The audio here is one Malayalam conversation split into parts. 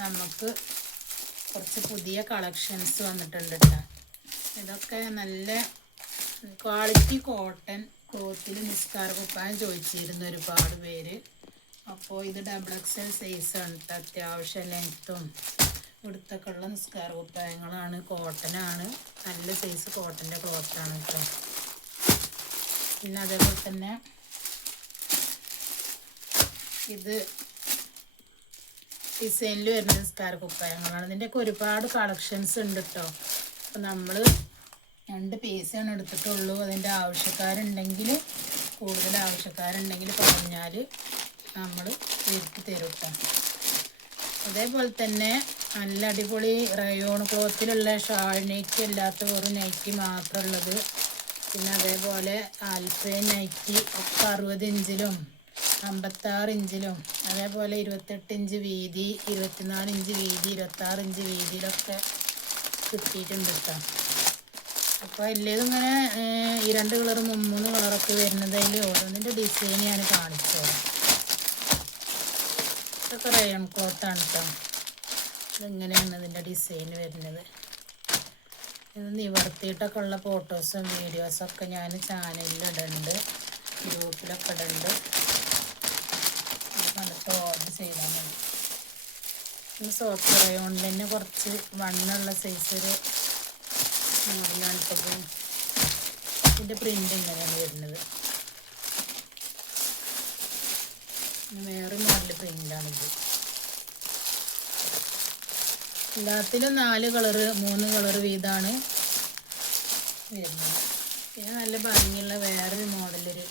നമുക്ക് കുറച്ച് പുതിയ കളക്ഷൻസ് വന്നിട്ടുണ്ട് കേട്ടോ ഇതൊക്കെ നല്ല ക്വാളിറ്റി കോട്ടൺ ക്ലോത്തിൽ നിസ്കാര കുപ്പാൻ ചോദിച്ചിരുന്നു ഒരുപാട് പേര്. അപ്പോൾ ഇത് ഡബിൾ എക്സൽ സൈസാണ് കേട്ടോ അത്യാവശ്യം ലെങ്ത്തും ഇവിടുത്തൊക്കെ ഉള്ള നിസ്കാര കുപ്പായങ്ങളാണ്. കോട്ടനാണ് നല്ല സൈസ് കോട്ടന്റെ ക്ലോത്താണ് കേട്ടോ പിന്നെ അതേപോലെ തന്നെ ഇത് ഡിസൈനിൽ വരുന്ന നിസ്കാര കുപ്പായങ്ങളാണ്. ഇതിന്റെയൊക്കെ ഒരുപാട് കളക്ഷൻസ് ഉണ്ട് കേട്ടോ അപ്പം നമ്മൾ രണ്ട് പീസാണ് എടുത്തിട്ടുള്ളൂ. അതിന്റെ ആവശ്യക്കാരുണ്ടെങ്കിൽ കൂടുതൽ ആവശ്യക്കാരുണ്ടെങ്കിൽ പറഞ്ഞാൽ നമ്മൾ വരുത്തി തരും കേട്ടോ അതേപോലെ തന്നെ നല്ല അടിപൊളി റയോൺ ക്ലോത്തിലുള്ള ഷാൾ നൈറ്റി അല്ലാത്ത ഒരു നൈറ്റി മാത്രമുള്ളത് പിന്നെ അതേപോലെ ആൽഫൈൻ നൈറ്റി ഒക്കെ അറുപത് ഇഞ്ചിലും അമ്പത്താറ് ഇഞ്ചിലും അതേപോലെ ഇരുപത്തെട്ട് ഇഞ്ച് വീതി ഇരുപത്തിനാല് ഇഞ്ച് വീതി ഇരുപത്താറ് ഇഞ്ച് വീതിയിലൊക്കെ കിട്ടിയിട്ടുണ്ട് കേട്ടോ അപ്പോൾ എല്ലേതും ഇങ്ങനെ ഈ രണ്ട് കളർ മൂന്ന് കളറൊക്കെ വരുന്നതിൽ ഓരോന്നിന്റെ ഡിസൈൻ ഞാൻ കാണിച്ചോ ഇതൊക്കെ റയോൺ ക്ലോത്താണ് കേട്ടോ ഇതിങ്ങനെയാണ് ഇതിന്റെ ഡിസൈൻ വരുന്നത്? ഇത് നിവർത്തിയിട്ടൊക്കെ ഉള്ള ഫോട്ടോസും വീഡിയോസൊക്കെ ഞാൻ ചാനലിൽ ഇടുന്നുണ്ട് ഗ്രൂപ്പിലൊക്കെ ഇടുന്നുണ്ട് സോഫ്റ്റ് റയോണിൽ തന്നെ കുറച്ച് മണ്ണുള്ള സൈസ് ഒരു മോഡലാണ് ഇട്ടത് ഇതിന്റെ പ്രിന്റ് ഇങ്ങനെയാണ് വരുന്നത്. വേറെ മോഡൽ പ്രിന്റാണിത് എല്ലാത്തിലും നാല് കളറ് മൂന്ന് കളറ് വീതമാണ് വരുന്നത്. പിന്നെ നല്ല ഭംഗിയുള്ള വേറൊരു മോഡലൊരു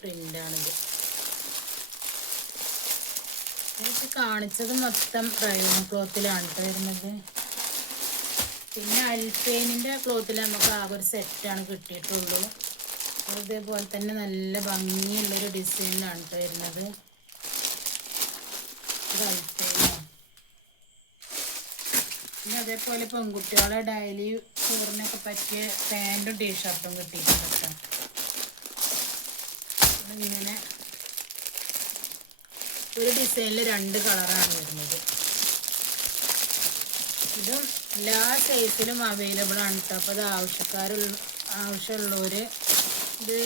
പ്രിന്റാണിത് എനിക്ക് കാണിച്ചത് മൊത്തം റയോൺ ക്ലോത്തിലാണ് വരുന്നത്. പിന്നെ അൽഫൈനിന്റെ ക്ലോത്തിൽ നമുക്ക് ആ ഒരു സെറ്റാണ് കിട്ടിയിട്ടുള്ളൂ. അതേപോലെ തന്നെ നല്ല ഭംഗിയുള്ളൊരു ഡിസൈനിലാണ് ട്ടോ വരുന്നത്. പിന്നെ അതേപോലെ പെൺകുട്ടികളെ ഡെയിലി ചോറിനൊക്കെ പറ്റിയ പാന്റും ടീഷർട്ടും കിട്ടിയിട്ടുണ്ട് കേട്ടോ ഇങ്ങനെ ഒരു ഡിസൈനിൽ രണ്ട് കളറാണ് വരുന്നത്. ഇതും എല്ലാ സൈസിലും അവൈലബിൾ ആണ് കേട്ടോ അപ്പോൾ അത് ആവശ്യക്കാരുള്ള ആവശ്യമുള്ളവർ ഇത്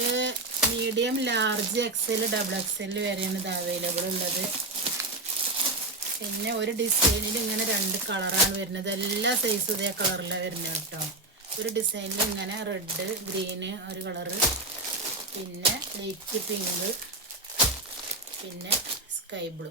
medium large XL double XL വരെയാണ് ഇത് അവൈലബിൾ ഉള്ളത്. പിന്നെ ഒരു ഡിസൈനിൽ ഇങ്ങനെ രണ്ട് കളറാണ് വരുന്നത്. എല്ലാ സൈസും ഇതേ കളറിലാണ് വരുന്നത് കേട്ടോ ഒരു ഡിസൈനിൽ ഇങ്ങനെ റെഡ് ഗ്രീന് ഒരു കളറ്. പിന്നെ ലൈറ്റ് പിങ്ക് പിന്നെ ஸ்கை ப்ளூ